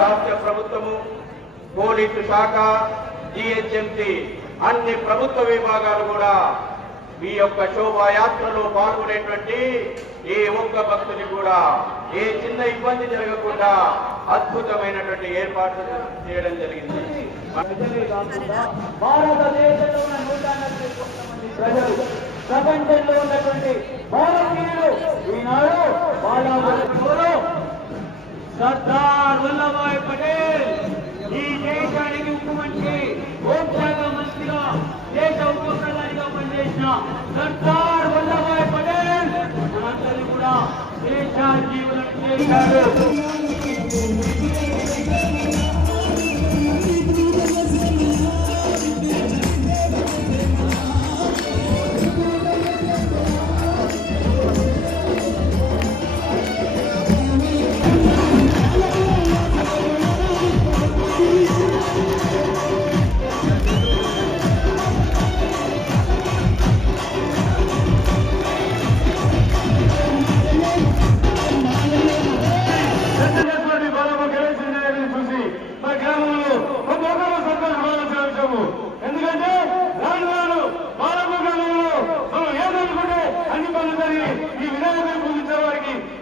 రాష్ట్ర ప్రభుత్వము, పోలీసు శాఖ, జిహెచ్ఎంసీ అన్ని ప్రభుత్వ విభాగాలు కూడా ఈ యొక్క శోభాయాత్రలో పాల్గొనేటువంటి ఏ ఒక్క భక్తుని కూడా ఏ చిన్న ఇబ్బంది జరగకుండా అద్భుతమైనటువంటి ఏర్పాట్లు చేయడం జరిగింది. భారతదేశంలో ఉన్న 140 కోట్ల మంది ప్రజలు, ప్రపంచంలో ఉన్నటువంటి భారతీయులు ఈనాడు సర్దార్ వల్లభాయ్ పటేల్ ఈ దేశానికి ముఖ్యమంత్రి, హోంశాఖ మంత్రిగా, దేశ ఉప ప్రధానిగా పనిచేసిన సర్దార్ వల్లభాయ్ పటేల్ మనందరినీ కూడా దేశ జీవనం చేశారు.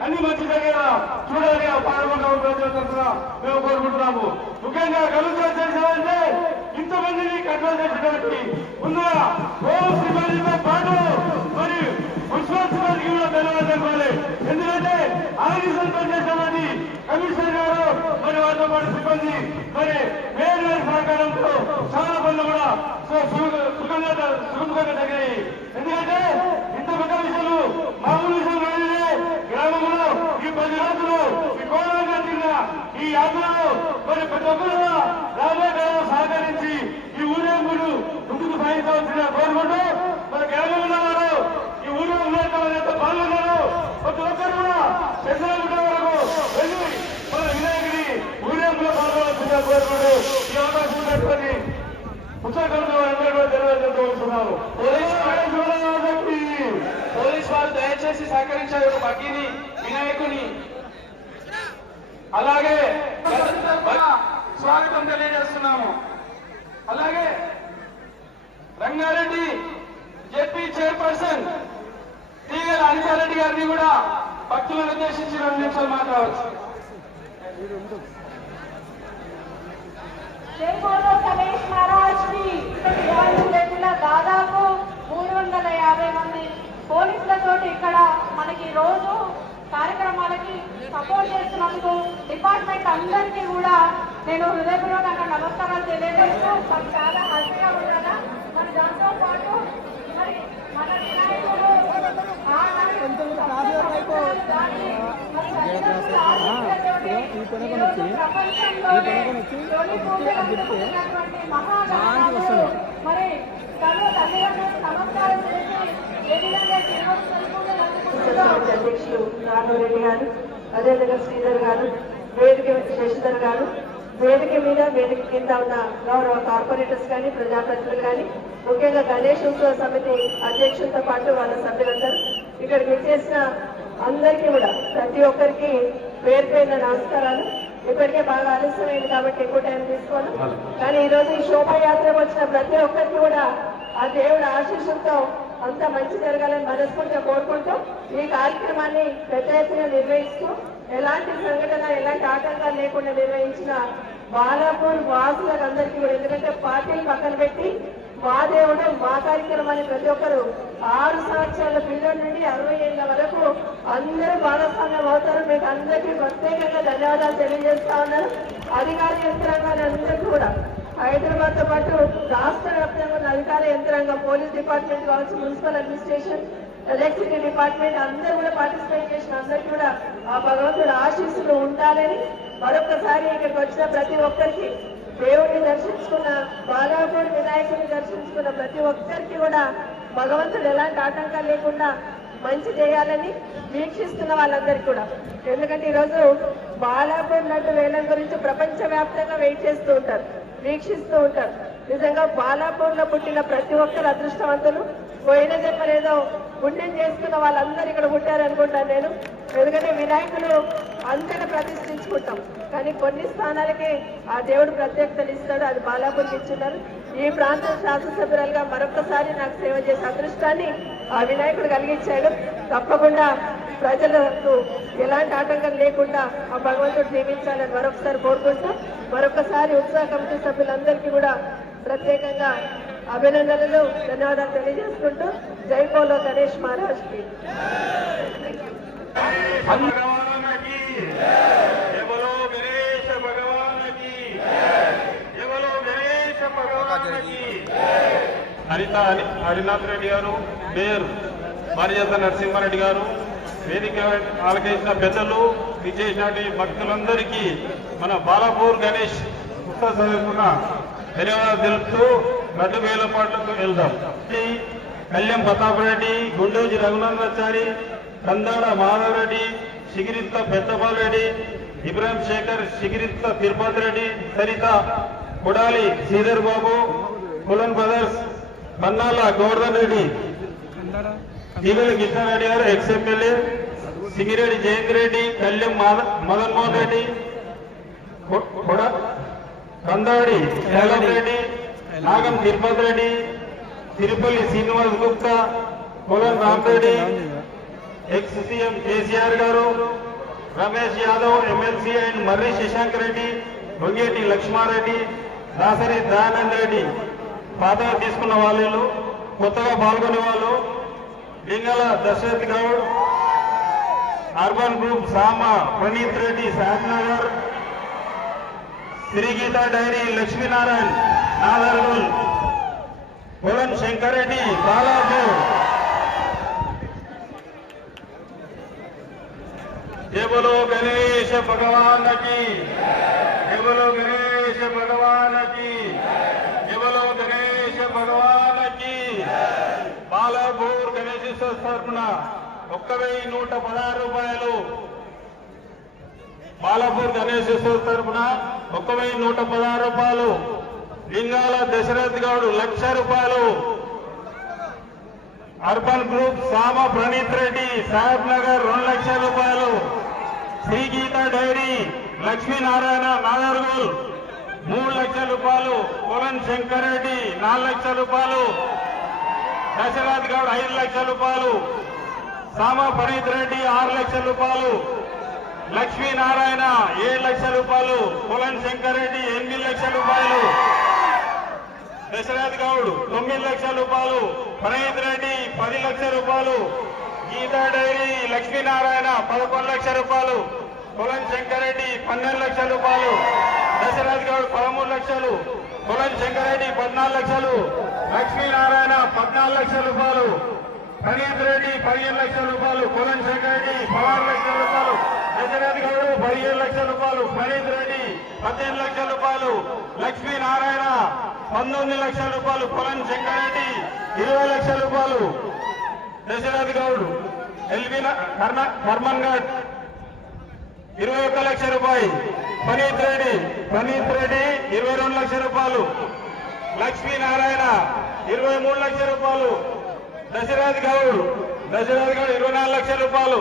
అన్ని మంచి దగ్గర చూడాలి. ఆ పాల్గొన్న ప్రజల తరఫున మేము కోరుకుంటున్నాము. ముఖ్యంగా కలుగుతూ చేసామంటే ఇంతమందిని కంట్రోల్ చేసేటువంటి ముందుగా హోం సిబ్బందితో పాటు మరి మున్సిపల్ సిబ్బందికి కూడా ధన్యవాదాలు చెప్పాలి. ఎందుకంటే ఆఫీసులు పనిచేసామని కమిషనర్ గారు మరి వారితో పాటు సిబ్బంది మరి మేయర్ గారి సహకారంతో చాలా పనులు కూడా సుగంధంగా తగ్గాయి. ఎందుకంటే ఇంత పెద్ద విషయాలు మామూలు విషయం కాదే. గ్రామంలో ఈ 10 రోజులు ఈ కోరోనా తిన్న ఈ యాత్రలో మరి ప్రతి ఒక్కరు రాబోయే కాలం సహకరించి ఈ ఊరేగింపులు ముందుకు సాగించవలసిన కోరుకుంటూ మన గ్రామంలో వారు ఈ ఊరేగింపు పాల్గొన్నారు. ప్రతి ఒక్కరు కూడా చంద్రగుట్ట వరకు వెళ్ళి మన వినాయకుడి ఊరేగింపులో పాల్గొనవలసిందిగా కోరుకుంటూ ఈ అవకాశం పెట్టుకొని పోలీస్ వారు దయచేసి సహకరించారు. ఒక భక్తిని వినాయకుని అలాగే స్వాగతం తెలియజేస్తున్నాము. అలాగే రంగారెడ్డి జెడ్పీ చైర్పర్సన్ తీగల అనితారెడ్డి గారిని కూడా భక్తులను ఉద్దేశించి 2 నిమిషాలు మాట్లాడవచ్చు. దాదాపు 350 మంది పోలీసులతో ఇక్కడ మనకి రోజు కార్యక్రమాలకి సపోర్ట్ చేస్తున్నందుకు డిపార్ట్మెంట్ అందరికీ కూడా నేను హృదయపూర్వకంగా నమస్కారాలు తెలియజేస్తూ చాలా హ్యాపీగా ఉన్నారా. మరి దాంతో పాటు మరి మన వినాయకుడు మరి నమస్కారం అధ్యక్షులు రాఘవరెడ్డి గారు, అదేవిధంగా శ్రీధర్ గారు, వేదిక శశిధర్ గారు, వేదిక మీద వేదిక కింద ఉన్న గౌరవ కార్పొరేటర్స్ కానీ ప్రజాప్రతినిధులు కానీ, ముఖ్యంగా గణేష్ ఉత్సవ సమితి అధ్యక్షులతో పాటు వాళ్ళ సభ్యులందరూ ఇక్కడికి వచ్చేసిన అందరికీ కూడా ప్రతి ఒక్కరికి పేరు పేరున నమస్కారాలు. ఇప్పటికే బాగా ఆలస్యమైంది కాబట్టి ఎక్కువ టైం తీసుకోను. కానీ ఈరోజు ఈ శోభాయాత్రకు వచ్చిన ప్రతి ఒక్కరికి కూడా ఆ దేవుడి ఆశీస్సులతో అంత మంచి జరగాలని మనస్ఫూర్తిగా కోరుకుంటూ ఈ కార్యక్రమాన్ని పెద్ద ఎత్తున నిర్వహిస్తూ ఎలాంటి సంఘటన ఎలాంటి ఆటంకాలు లేకుండా నిర్వహించిన బాలాపూర్ వాసులకు అందరికీ కూడా, ఎందుకంటే పార్టీలు పక్కన పెట్టి మా దేవుడు మా కార్యక్రమాన్ని ప్రతి ఒక్కరు 6 సంవత్సరాల పిల్లల నుండి 60 ఏళ్ల వరకు అందరూ భాగస్వామ్యం అవుతారు. మీకు అందరికీ ప్రత్యేకంగా ధన్యవాదాలు తెలియజేస్తా ఉన్నారు. అధికార యంత్రాంగాన్ని అందరికీ కూడా హైదరాబాద్ తో పాటు రాష్ట్ర వ్యాప్తంగా ఉన్న అధికార యంత్రాంగం, పోలీస్ డిపార్ట్మెంట్ కావచ్చు, మున్సిపల్ అడ్మినిస్ట్రేషన్, ఎలక్ట్రిసిటీ డిపార్ట్మెంట్ అందరూ కూడా పార్టిసిపేట్ చేసిన అందరికీ కూడా ఆ భగవంతుడు ఆశీస్సులు ఉండాలని మరొకసారి ఇక్కడికి వచ్చిన ప్రతి ఒక్కరికి, దేవుడిని దర్శించుకున్న బాలాపూర్ వినాయకుడిని దర్శించుకున్న ప్రతి ఒక్కరికి కూడా భగవంతుడు ఎలాంటి ఆటంకాలు లేకుండా మంచి చేయాలని వీక్షిస్తున్న వాళ్ళందరికీ కూడా. ఎందుకంటే ఈరోజు బాలాపూర్ నటు వేలం గురించి ప్రపంచ వ్యాప్తంగా వెయిట్ చేస్తూ ఉంటారు, వీక్షిస్తూ ఉంటారు. నిజంగా బాలాపూర్ లో పుట్టిన ప్రతి ఒక్కరు అదృష్టవంతులు. పోయిన జన్మలేదో పుణ్యం చేసుకున్న వాళ్ళందరూ ఇక్కడ పుట్టారు అనుకుంటాను నేను. ఎందుకంటే వినాయకుడు అంతటా ప్రతిష్ఠించుకుంటాం, కానీ కొన్ని స్థానాలకి ఆ దేవుడు ప్రత్యేకతలు ఇస్తాడు. అది బాలాపూర్కి ఇచ్చున్నారు. ఈ ప్రాంత శాసనసభ్యురాలుగా మరొకసారి నాకు సేవ చేసే అదృష్టాన్ని ఆ వినాయకుడు కలిగించాడు. తప్పకుండా ప్రజలకు ఎలాంటి ఆటంకం లేకుండా ఆ భగవంతుడు దీవించాలని మరొకసారి కోరుకుంటూ, మరొకసారి ఉత్సాహ కమిటీ సభ్యులందరికీ కూడా ప్రత్యేకంగా అభినందనలు, ధన్యవాదాలు తెలియజేసుకుంటూ జై పోలో గణేష్ మహారాజ్ కి. హరినాథ్ రెడ్డి గారు, మేయర్ భార్యత నరసింహారెడ్డి గారు, వేదిక ఆలకేసిన పెద్దలు, విచ్చేసినటువంటి భక్తులందరికీ మన బాలాపూర్ గణేష్ ఉత్సవ చదువుకున్న ధన్యవాదాలు తెలుపుతూ గడ్డు వేలపాట్లకు వెళ్దాం. కళ్యాణ్ ప్రతాప్ రెడ్డి, గుండోజీ రఘునందాచారి, కందాడ మాధవరెడ్డి, శిగిరిత్త పెద్దపాల్ రెడ్డి, ఇబ్రాహిం శేఖర్, శిగిరిత్త తిరుపతి రెడ్డి, సరిత కొడాలి శ్రీధర్ బాబు, కులన్ బ్రదర్స్, మన్నాల గోవర్ధన్ రెడ్డి, దిగుల కృష్ణారెడ్డి గారు ex MLA, Singireddy Jayanth Reddy, Kalyan Madan Mohan Reddy, Kandadi Sailam Reddy, Nagam Tirupati Reddy, Tirupalli Srinivas Gupta, Kolan Ramareddy, ex CM KCR గారు, రమేష్ యాదవ్ ఎమ్మెల్సీ అండ్ మర్రి శశాంక్ రెడ్డి, రొంగేటి లక్ష్మారెడ్డి, దాసరి దయానంద్ రెడ్డి, పాతగా తీసుకున్న వాళ్ళు, కొత్తగా పాల్గొనే వాళ్ళు, లింగల దశరథ్ గౌడ్, అర్బన్ గ్రూప్ సామ ప్రణీత్ రెడ్డి, సాహెబ్నగర్, శ్రీగీత డైరీ లక్ష్మీనారాయణ నాదర్గోల్, కోలన్ శంకర్ రెడ్డి, బాలాపూర్. జై బోలో గణేష భగవాన్ కి, జై బోలో గణేష భగవాన్ కి, జై బోలో గణేష భగవాన్ కి. బాలాపూర్ గణేశోత్సవ తరఫున 1116 రూపాయలు. బాలాపూర్ గణేశోత్సవ తరఫున 1116 రూపాయలు. లింగాల దశరథ్ గౌడ్ 1,00,000 రూపాయలు. అర్బన్ గ్రూప్ సామ ప్రణీత్ రెడ్డి, సాహెబ్ నగర్ 2,00,000 రూపాయలు. శ్రీగీత డైరీ లక్ష్మీనారాయణ నాగర్గోల్ 3,00,000 రూపాయలు. కోలన్ శంకర్ రెడ్డి 4,00,000 రూపాయలు. దశరథ్ గౌడ్ 5,00,000 రూపాయలు. సామ ప్రణీత్ రెడ్డి 6,00,000 రూపాయలు. లక్ష్మీనారాయణ 7,00,000 రూపాయలు. కోలన్ శంకర్ రెడ్డి 8,00,000 రూపాయలు. దశరథ్ గౌడ్ 9,00,000 రూపాయలు. ప్రణీత్ రెడ్డి 10,00,000 రూపాయలు. గీతా డైరీ లక్ష్మీనారాయణ 11,00,000 రూపాయలు. కోలన్ శంకర్ రెడ్డి 12,00,000 రూపాయలు. దశరథ్ గౌడ్ 13,00,000. కోలన్ శంకర్ రెడ్డి 14,00,000. లక్ష్మీనారాయణ 14,00,000 రూపాయలు. ప్రణీత్ రెడ్డి 15,00,000 రూపాయలు. కోలన్ శంకర్ రెడ్డి 16,00,000 రూపాయలు. దశరథ్ గౌడ్ 17,00,000 రూపాయలు. ప్రణీత్ రెడ్డి 18,00,000 రూపాయలు. లక్ష్మీనారాయణ 19,00,000 రూపాయలు. కోలన్ శంకర్ రెడ్డి 20,00,000 రూపాయలు. దశరథ్ గౌడ్ ఎల్బీ హర్మన్ గఢ్ 21,00,000 రూపాయలు. ప్రణీత్ రెడ్డి 22,00,000 రూపాయలు. లక్ష్మీనారాయణ 23,00,000 రూపాయలు. దశరథ్ గౌడ్ 24,00,000 రూపాయలు.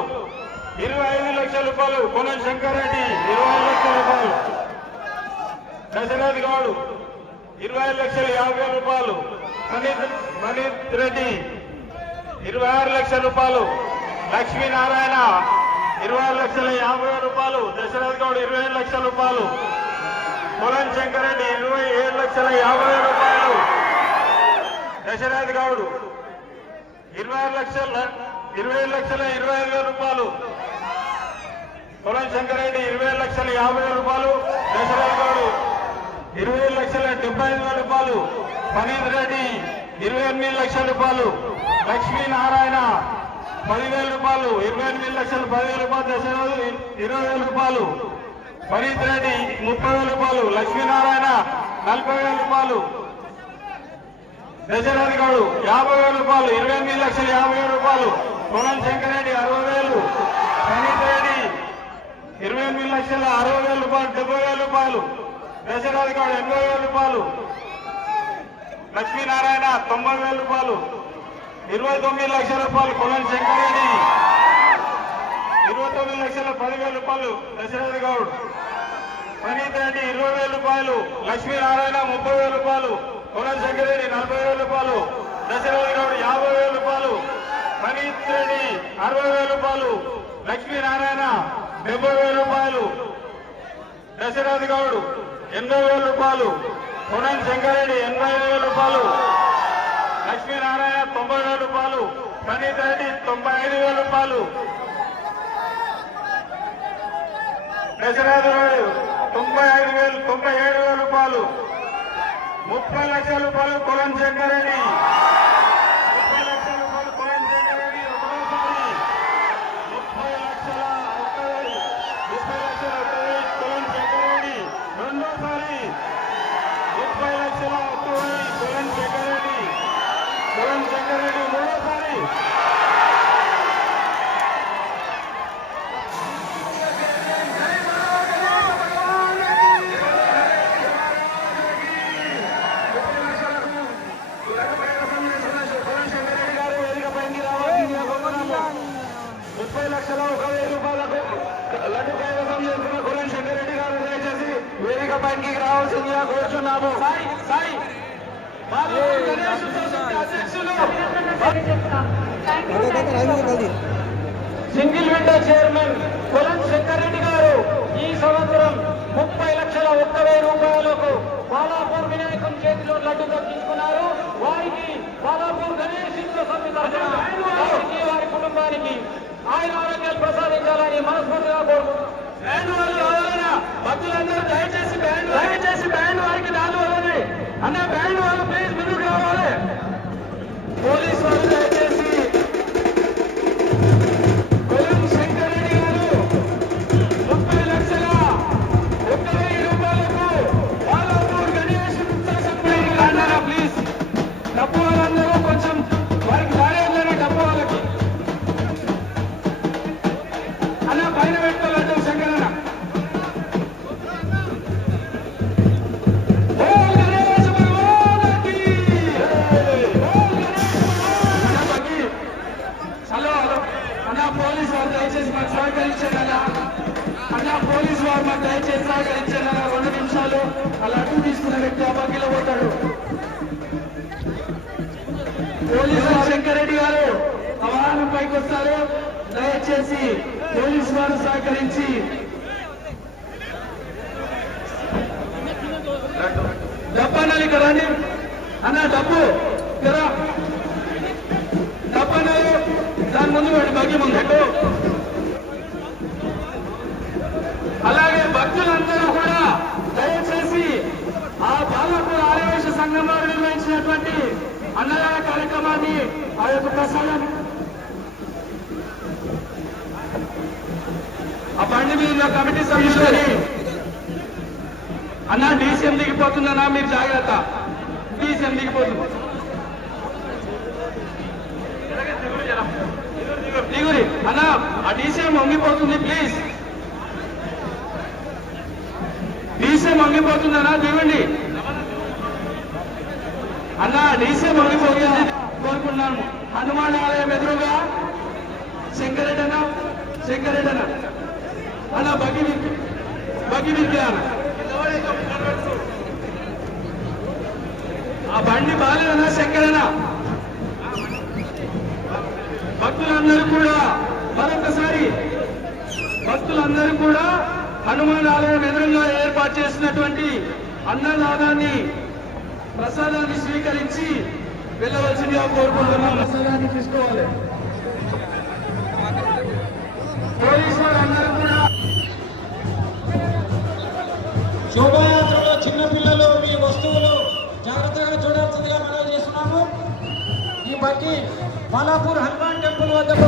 25,00,000 రూపాయలు. కోలన్ శంకర్ రెడ్డి 20,00,000 రూపాయలు. దశరథ్ గౌడ్ 20,50,000 రూపాయలు. ప్రణీత్ రెడ్డి 26,00,000 రూపాయలు. లక్ష్మీనారాయణ 26,50,000 రూపాయలు. దశరథ్ గౌడ్ 25,00,000 రూపాయలు. కోలన్ శంకర్ రెడ్డి 27,50,000 రూపాయలు. దశరథ్ గౌడ్ 20,25,000 రూపాయలు. కోలన్ శంకర్ రెడ్డి 20,50,000 రూపాయలు. దశరథ్ గౌడ్ 20,75,000 రూపాయలు. ప్రణీత్ రెడ్డి 28,00,000 రూపాయలు. లక్ష్మీనారాయణ 10,000 రూపాయలు. 28,00,000 10,000 రూపాయలు. దశరథ్ 20,000 రూపాయలు. ప్రణీత్ రెడ్డి 30,000 రూపాయలు. లక్ష్మీనారాయణ 40,000 రూపాయలు. దశరథ్ గౌడ్ 50,000 రూపాయలు. 28,50,000 రూపాయలు. కోలన్ శంకర్ రెడ్డి 60,000. ప్రణీత్ రెడ్డి 28,60,000 రూపాయలు. 70,000 రూపాయలు. దశరథ్ గౌడ్ 80,000 రూపాయలు. లక్ష్మీనారాయణ 90,000 రూపాయలు. 29 లక్షల రూపాయలు కొలను శంకరెడ్డి, 29 లక్షల 10,000 రూపాయలు దశరథ్ గౌడ్, ప్రణీత్ రెడ్డి 20,000 రూపాయలు, లక్ష్మీనారాయణ 30,000 రూపాయలు, కొలను శంకరెడ్డి 40,000 రూపాయలు, దశరథ్ గౌడ్ 50,000 రూపాయలు, ప్రణీత్ రెడ్డి 60,000 రూపాయలు, లక్ష్మీనారాయణ 70,000 రూపాయలు, దశరథ్ గౌడ్ 80,000 రూపాయలు, కొలను శంకరెడ్డి 85,000 రూపాయలు, లక్ష్మీనారాయణ 90,000 రూపాయలు, ప్రణీత్ రెడ్డి 95,000 రూపాయలు, దశరథ్ గౌడ్ 97,000 రూపాయలు, 30 లక్షల రూపాయలు కొలను శంకరెడ్డి, 30 లక్షల రూపాయలు కొలను శంకరెడ్డి ఒకటోసారి, 30 లక్షల 1,000 కొలను శంకరెడ్డి రెండోసారి, 30 లక్షల 1,000 కొలను శంకరెడ్డి మూడోసారి, లడ్డు కైవసం చేసుకున్న కొలను శంకరెడ్డి గారు దయచేసి వేదిక పైకి రావాల్సిందిగా కోరుచున్నాము. సింగిల్ విండో చైర్మన్ కొలను శంకరెడ్డి గారు ఈ సంవత్సరం 30 లక్షల 1,000 రూపాయలకు బాలాపూర్ వినాయకుని చేతిలో లడ్డు దక్కించుకున్నారు. వారికి బాలాపూర్ గణేష్ సమితి తరఫున వారికి వారి కుటుంబానికి ఆయన ఆరోగ్యాలు ప్రసాదించాలని మనస్ఫూర్తిగా కోరుకుంటున్నాను. భక్తులందరూ దయచేసి బ్యాండ్ వారికి నాలుగు వదలండి అన్న, బ్యాండ్ వాళ్ళు ప్లీజ్ ముందుకు రావాలి. పోలీసు వాళ్ళు దయచేసి కొలను శంకరెడ్డి గారు 30 లక్షల 1,000 రూపాయలకు బాలాపూర్ గణేష్ అన్నారా ప్లీజ్. డబ్బు వాళ్ళందరూ కొంచెం వారికి దారేళ్ళని డబ్బు వాళ్ళకి అన్న పైన పెట్టుకోలేదు శంకరన్న. హలో అన్న పోలీసు వారు దయచేసి మాకు సహకరించండి అన్న పోలీసు వారు మాకు దయచేసి సహకరించండి అన్న. 2 నిమిషాలు అలా అడ్డు తీసుకున్న వ్యక్తి ఆ బగ్గిలో పోతాడు. పోలీసు వారు శంకరెడ్డి గారు ఆ వాహనం పైకి వస్తారు. దయచేసి పోలీసు వారు సహకరించి డబ్బు అన్నది ఇక్కడ రండి అన్న. డబ్బు ఇక్కడ డబ్బు అన్నారు దాని ముందు వాడి బగ్గి ముందు. అలాగే భక్తులందరూ కూడా దయచేసి ఆ బాలాపూర్ ఆర్యవేశ సంఘం వారు నిర్వహించినటువంటి అన్నదాన కార్యక్రమాన్ని ఆ యొక్క ప్రసాదాన్ని ఆ బండి మీద కమిటీ సభ్యులని అన్న డీసీఎం దిగిపోతుందన్నా మీరు జాగ్రత్త. డీసీఎం దిగిపోతుంది దిగురి అన్న, ఆ డీసీఎం వంగిపోతుంది ప్లీజ్. డీసీఎం వంగిపోతుందన్నా దిగండి అన్న. డీసీఎం వంగిపోతుంది కోరుకున్నాను. హనుమాన్ ఆలయం ఎదురుగా శంకరెడ్డి అన్న అన్న బగ్గి విరికాను. ఆ బండి బాలేదన్నా శంకరన్న. భక్తులందరూ కూడా మరొకసారి భక్తులందరూ కూడా హనుమాన్ ఆలయం ఎదురుగా ఏర్పాటు చేసినటువంటి అన్నదానాన్ని ప్రసాదాన్ని స్వీకరించి వెళ్ళవలసిందిగా కోరుకుంటున్నాం. ప్రసాదాన్ని తీసుకోవాలి. పోలీసు వారందరూ కూడా శోభాయాత్రలో చిన్నపిల్లలు మీ వస్తువులు జాగ్రత్తగా చూడాల్సిందిగా మనం చేస్తున్నాము. ఈ బట్టి బాలాపూర్ హనుమాన్ టెంపుల్ వద్దకు